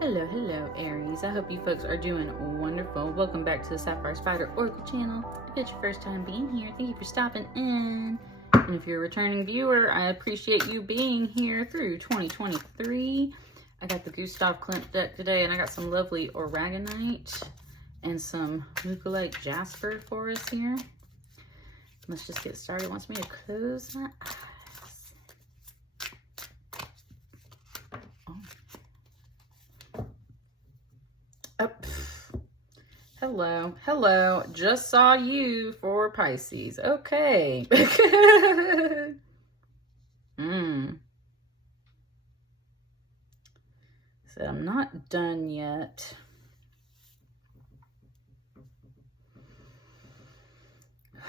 Hello, hello, Aries. I hope you folks are doing wonderful. Welcome back to the Sapphire Spider Oracle channel. If it's your first time being here, thank you for stopping in. And if you're a returning viewer, I appreciate you being here through 2023. I got the Gustav Klimt deck today, and I got some lovely Orogonite and some Mookalite Jasper for us here. Let's just get started. It wants me to close my eyes. Hello, hello, just saw you for Pisces. Okay. So I'm not done yet. It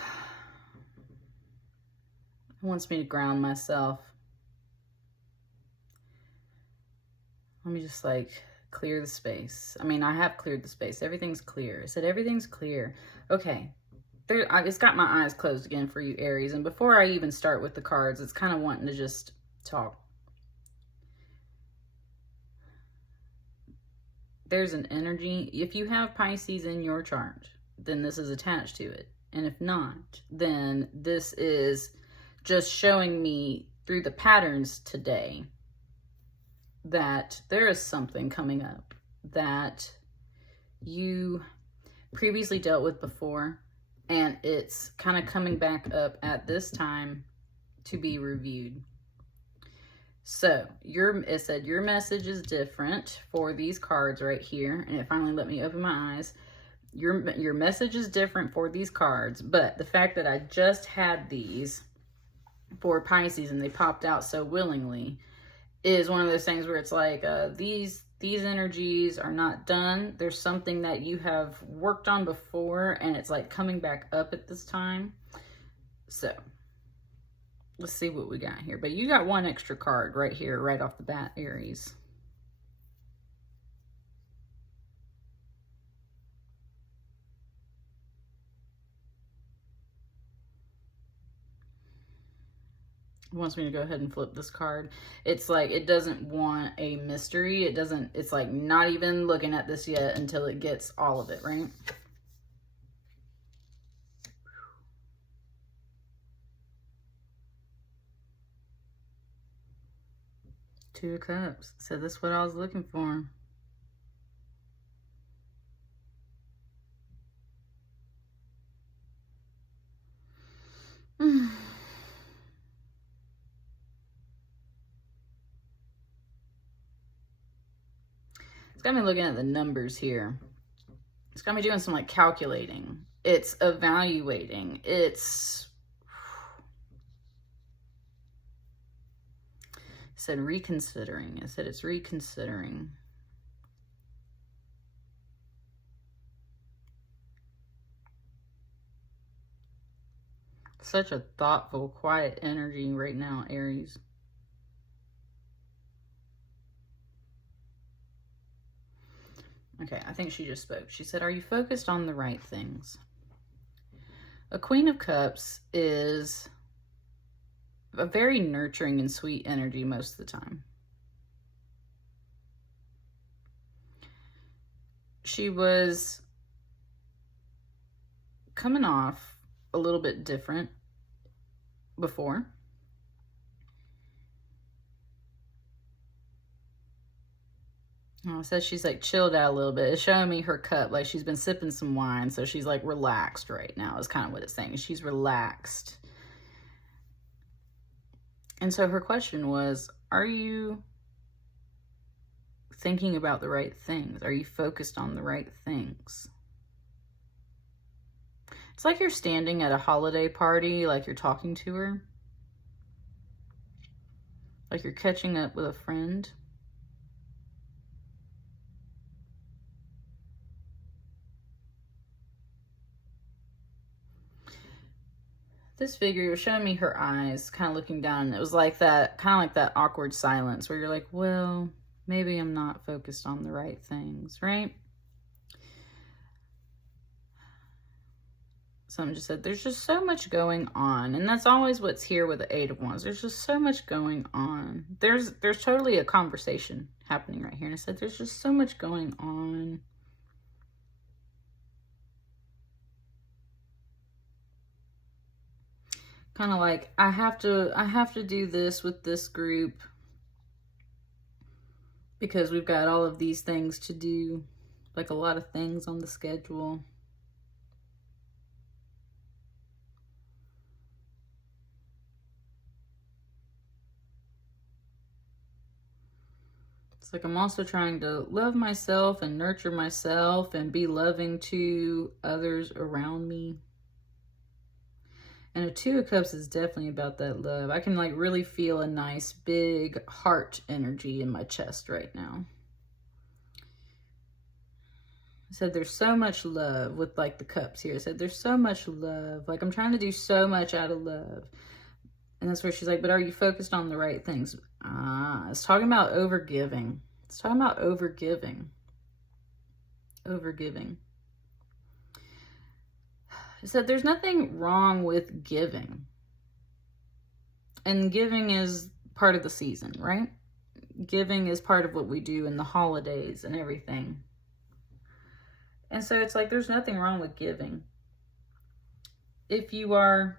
wants me to ground myself. Let me just clear the space. I mean, I have cleared the space. Everything's clear. I said everything's clear. Okay. I just got my eyes closed again for you, Aries. And before I even start with the cards, it's kind of wanting to just talk. There's an energy. If you have Pisces in your chart, then this is attached to it. And if not, then this is just showing me through the patterns today that there is something coming up that you previously dealt with before, and it's kind of coming back up at this time to be reviewed. So it said your message is different for these cards right here, and it finally let me open my eyes. Your message is different for these cards, but the fact that I just had these for Pisces and they popped out so willingly is one of those things where it's like, these energies are not done. There's something that you have worked on before, and it's like coming back up at this time. So let's see what we got here. But you got one extra card right here, right off the bat, Aries. It wants me to go ahead and flip this card. It's like it doesn't want a mystery. It's like not even looking at this yet until it gets all of it, right? Two of Cups. So this is what I was looking for. It's got me looking at the numbers here. It's got me doing some calculating. It's evaluating. It said reconsidering. It said it's reconsidering. Such a thoughtful, quiet energy right now, Aries. Okay, I think she just spoke. She said, are you focused on the right things? A Queen of Cups is a very nurturing and sweet energy most of the time. She was coming off a little bit different before. Oh, it says she's chilled out a little bit. It's showing me her cup. She's been sipping some wine. So she's relaxed right now is kind of what it's saying. She's relaxed. And so her question was, are you thinking about the right things? Are you focused on the right things? It's like you're standing at a holiday party, like you're talking to her. Like you're catching up with a friend. This figure was showing me her eyes, kind of looking down, and it was like that, kind of like that awkward silence where you're like, well, maybe I'm not focused on the right things, right? Someone just said, there's just so much going on. And that's always what's here with the Eight of Wands. There's just so much going on. There's totally a conversation happening right here. And I said, there's just so much going on. Kind of like, I have to do this with this group because we've got all of these things to do. Like a lot of things on the schedule. Like I'm also trying to love myself and nurture myself and be loving to others around me. And a Two of Cups is definitely about that love. I can like really feel a nice big heart energy in my chest right now. I said there's so much love with like the cups here. I said there's so much love. Like I'm trying to do so much out of love. And that's where she's like, but are you focused on the right things? It's talking about overgiving. It's talking about overgiving. Overgiving. It said there's nothing wrong with giving. And giving is part of the season, right? Giving is part of what we do in the holidays and everything. And so it's like there's nothing wrong with giving. If you are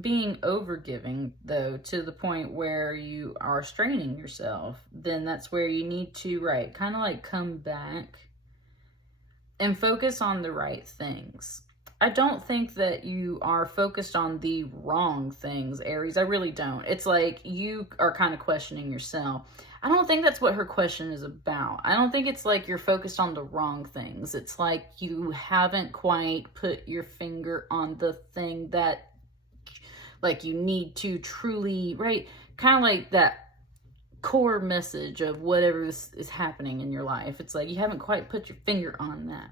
being overgiving, though, to the point where you are straining yourself, then that's where you need to, right, kind of like come back and focus on the right things. I don't think that you are focused on the wrong things, Aries. I really don't. It's like you are kind of questioning yourself. I don't think that's what her question is about. I don't think it's like you're focused on the wrong things. It's like you haven't quite put your finger on the thing that like you need to truly, right? Kind of like that core message of whatever is happening in your life. It's like you haven't quite put your finger on that.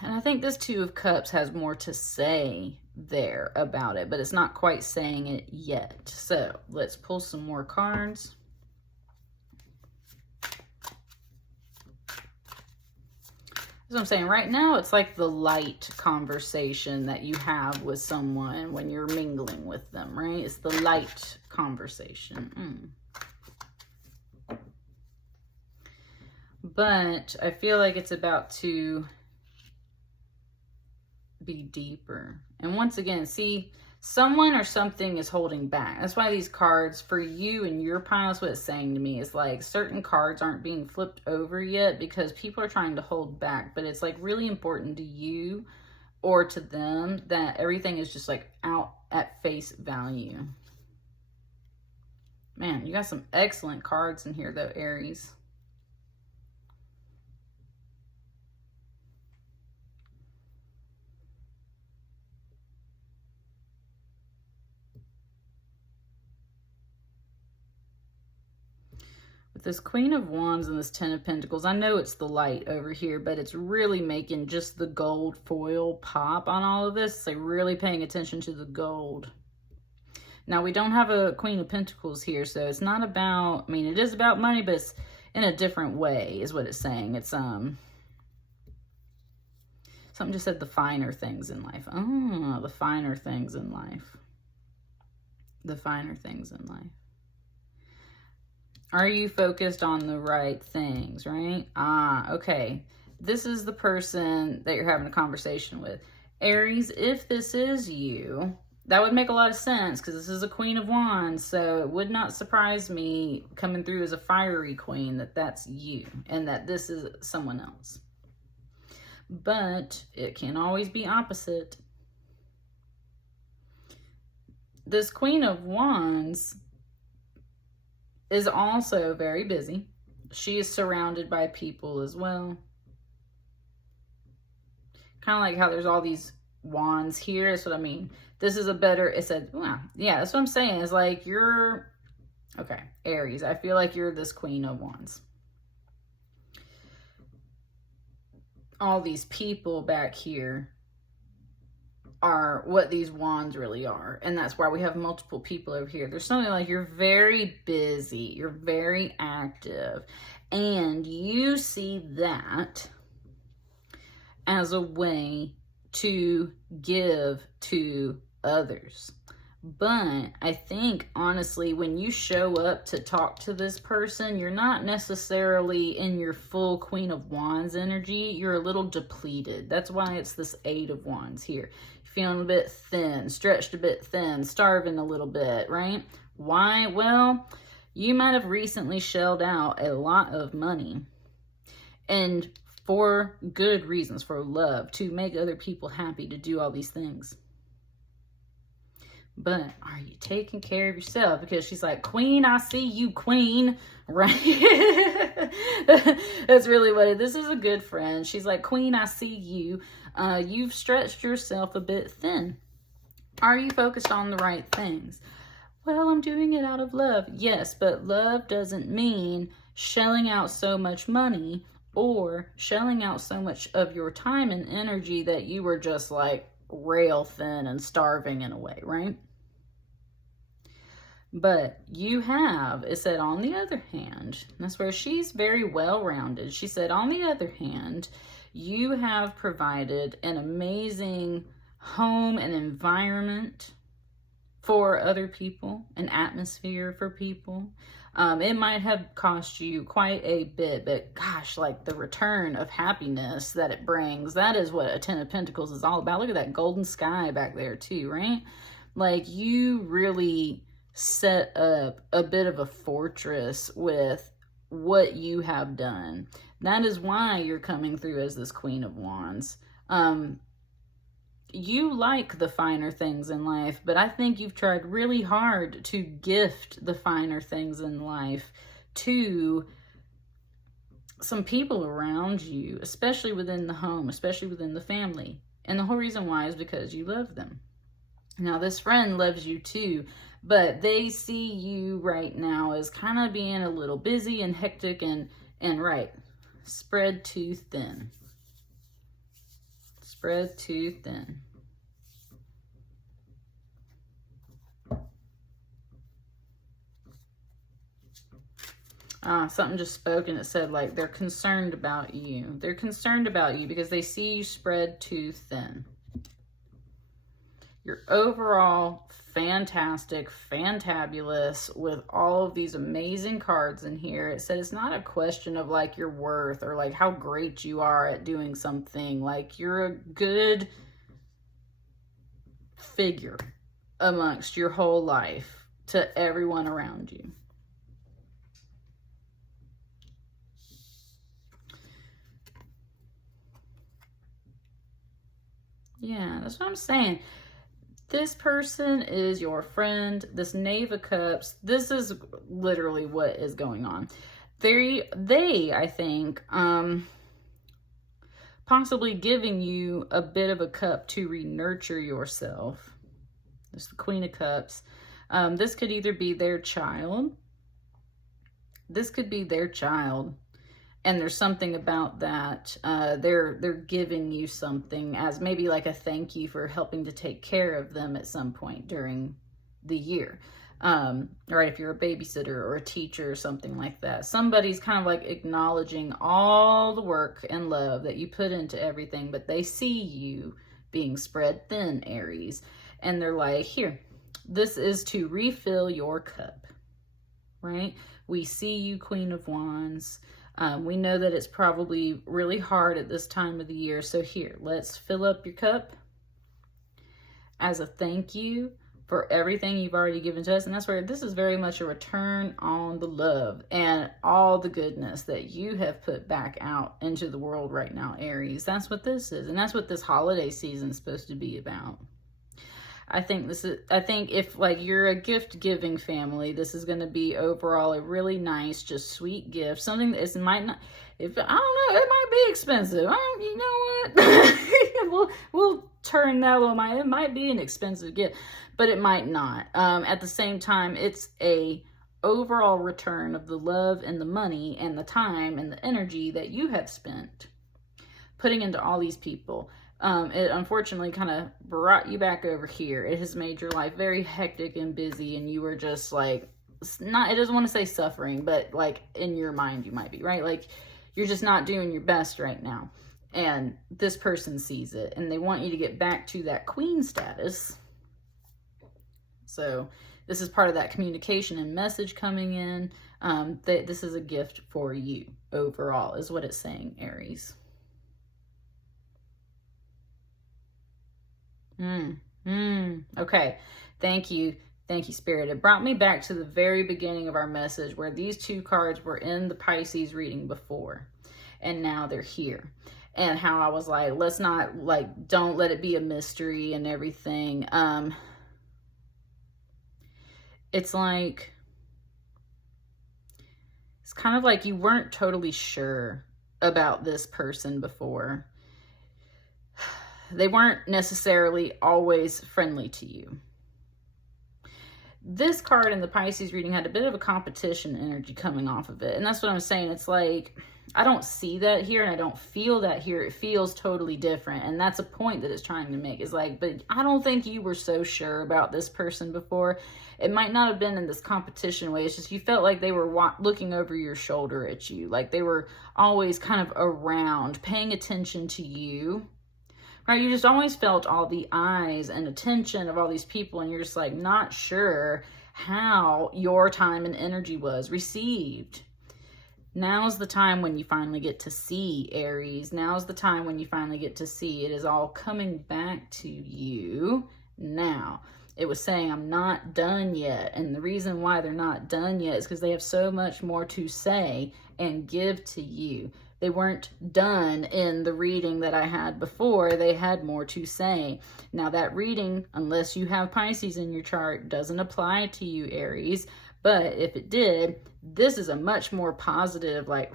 And I think this Two of Cups has more to say there about it, but it's not quite saying it yet. So let's pull some more cards. That's what I'm saying. Right now, it's like the light conversation that you have with someone when you're mingling with them, right? It's the light conversation. But I feel like it's about to be deeper. And once again, see, someone or something is holding back. That's why these cards for you and your pile, that's what it's saying to me, is like certain cards aren't being flipped over yet because people are trying to hold back. But it's like really important to you or to them that everything is just like out at face value. Man, you got some excellent cards in here though, Aries. This Queen of Wands and this Ten of Pentacles, I know it's the light over here, but it's really making just the gold foil pop on all of this. It's like really paying attention to the gold. Now, we don't have a Queen of Pentacles here, so it's not about, I mean, it is about money, but it's in a different way is what it's saying. It's, something just said the finer things in life. Oh, the finer things in life. The finer things in life. Are you focused on the right things, right? Okay. This is the person that you're having a conversation with. Aries, if this is you, that would make a lot of sense because this is a Queen of Wands. So it would not surprise me coming through as a fiery queen that that's you and that this is someone else. But it can always be opposite. This Queen of Wands is also very busy. She is surrounded by people as well. Kind of like how there's all these wands here. That's what I mean. This is a better, it said, wow, yeah, that's what I'm saying. It's like you're, okay, Aries, I feel like you're this Queen of Wands. All these people back here are what these wands really are. And that's why we have multiple people over here. There's something like you're very busy. You're very active. And you see that as a way to give to others. But I think, honestly, when you show up to talk to this person, you're not necessarily in your full Queen of Wands energy. You're a little depleted. That's why it's this 8 of Wands here. You're feeling a bit thin, stretched a bit thin, starving a little bit, right? Why? Well, you might have recently shelled out a lot of money. And for good reasons, for love, to make other people happy, to do all these things. But are you taking care of yourself? Because she's like, Queen, I see you, Queen, right? That's really what this is, a good friend. She's like, Queen, I see you. You've stretched yourself a bit thin. Are you focused on the right things? Well, I'm doing it out of love. Yes, but love doesn't mean shelling out so much money or shelling out so much of your time and energy that you were just like rail thin and starving in a way, right? But you have, it said, on the other hand, that's where she's very well-rounded. She said, on the other hand, you have provided an amazing home and environment for other people, an atmosphere for people. It might have cost you quite a bit, but gosh, like the return of happiness that it brings, that is what a 10 of Pentacles is all about. Look at that golden sky back there too, right? Like you really set up a bit of a fortress with what you have done. That is why you're coming through as this Queen of Wands. You like the finer things in life, but I think you've tried really hard to gift the finer things in life to some people around you, especially within the home, especially within the family. And the whole reason why is because you love them. Now, this friend loves you too, but they see you right now as kind of being a little busy and hectic and right, spread too thin. Spread too thin. Something just spoke and it said like they're concerned about you. They're concerned about you because they see you spread too thin. You're overall fantastic, fantabulous with all of these amazing cards in here. It said it's not a question of like your worth or like how great you are at doing something. Like you're a good figure amongst your whole life to everyone around you. Yeah, that's what I'm saying. This person is your friend. This Knave of Cups, this is literally what is going on. They I think, possibly giving you a bit of a cup to re-nurture yourself. This is the Queen of Cups. This could either be their child. This could be their child. And there's something about that. They're giving you something as maybe like a thank you for helping to take care of them at some point during the year. Right, if you're a babysitter or a teacher or something like that. Somebody's kind of like acknowledging all the work and love that you put into everything, but they see you being spread thin, Aries. And they're like, here, this is to refill your cup, right? We see you, Queen of Wands. We know that it's probably really hard at this time of the year. So here, let's fill up your cup as a thank you for everything you've already given to us. And that's where this is very much a return on the love and all the goodness that you have put back out into the world right now, Aries. That's what this is. And that's what this holiday season is supposed to be about. I think if like you're a gift giving family, this is going to be overall a really nice, just sweet gift. Something that might not, I don't know, it might be expensive. You know what? we'll turn that little, it might be an expensive gift, but it might not. At the same time, it's a overall return of the love and the money and the time and the energy that you have spent putting into all these people. It unfortunately kind of brought you back over here. It has made your life very hectic and busy, and you were just like, it doesn't want to say suffering, but like in your mind you might be, right? Like you're just not doing your best right now. And this person sees it, and they want you to get back to that queen status. So this is part of that communication and message coming in. That this is a gift for you overall, is what it's saying, Aries. Okay. Thank you. Thank you, Spirit. It brought me back to the very beginning of our message where these two cards were in the Pisces reading before, and now they're here. And how I was like, let's not, like, don't let it be a mystery and everything. It's like, it's kind of like you weren't totally sure about this person before. They weren't necessarily always friendly to you. This card in the Pisces reading had a bit of a competition energy coming off of it. And that's what I'm saying. It's like, I don't see that here and I don't feel that here. It feels totally different. And that's a point that it's trying to make. Is like, but I don't think you were so sure about this person before. It might not have been in this competition way. It's just you felt like they were looking over your shoulder at you. Like they were always kind of around, paying attention to you. Right, you just always felt all the eyes and attention of all these people, and you're just like not sure how your time and energy was received. Now's the time when you finally get to see, Aries. Now's the time when you finally get to see. It is all coming back to you now. It was saying, I'm not done yet. And the reason why they're not done yet is because they have so much more to say and give to you. They weren't done in the reading that I had before. They had more to say. Now that reading, unless you have Pisces in your chart, doesn't apply to you, Aries. But if it did, this is a much more positive, like,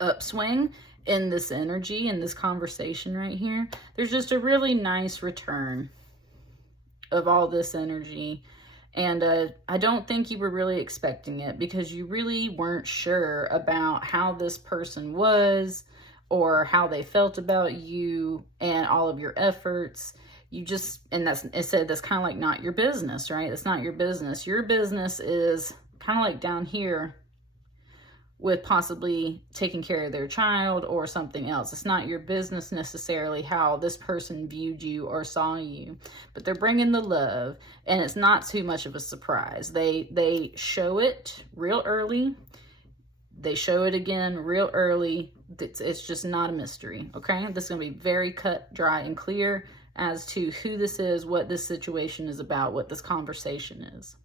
upswing in this energy, in this conversation right here. There's just a really nice return of all this energy. And I don't think you were really expecting it because you really weren't sure about how this person was or how they felt about you and all of your efforts. You just, and it said that's kind of like not your business, right? It's not your business. Your business is kind of like down here with possibly taking care of their child or something else. It's not your business necessarily how this person viewed you or saw you, but they're bringing the love, and it's not too much of a surprise. They show it real early. They show it again real early. It's just not a mystery, okay? This is going to be very cut, dry, and clear as to who this is, what this situation is about, what this conversation is.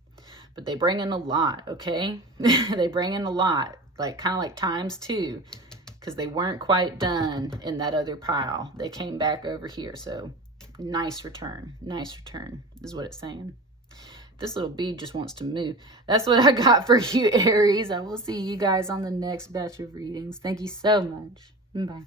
But they bring in a lot, okay? They bring in a lot. Like kind of like ×2, because they weren't quite done in that other pile. They came back over here. So nice return is what it's saying. This little bead just wants to move. That's what I got for you, Aries. I will see you guys on the next batch of readings. Thank you so much. Bye.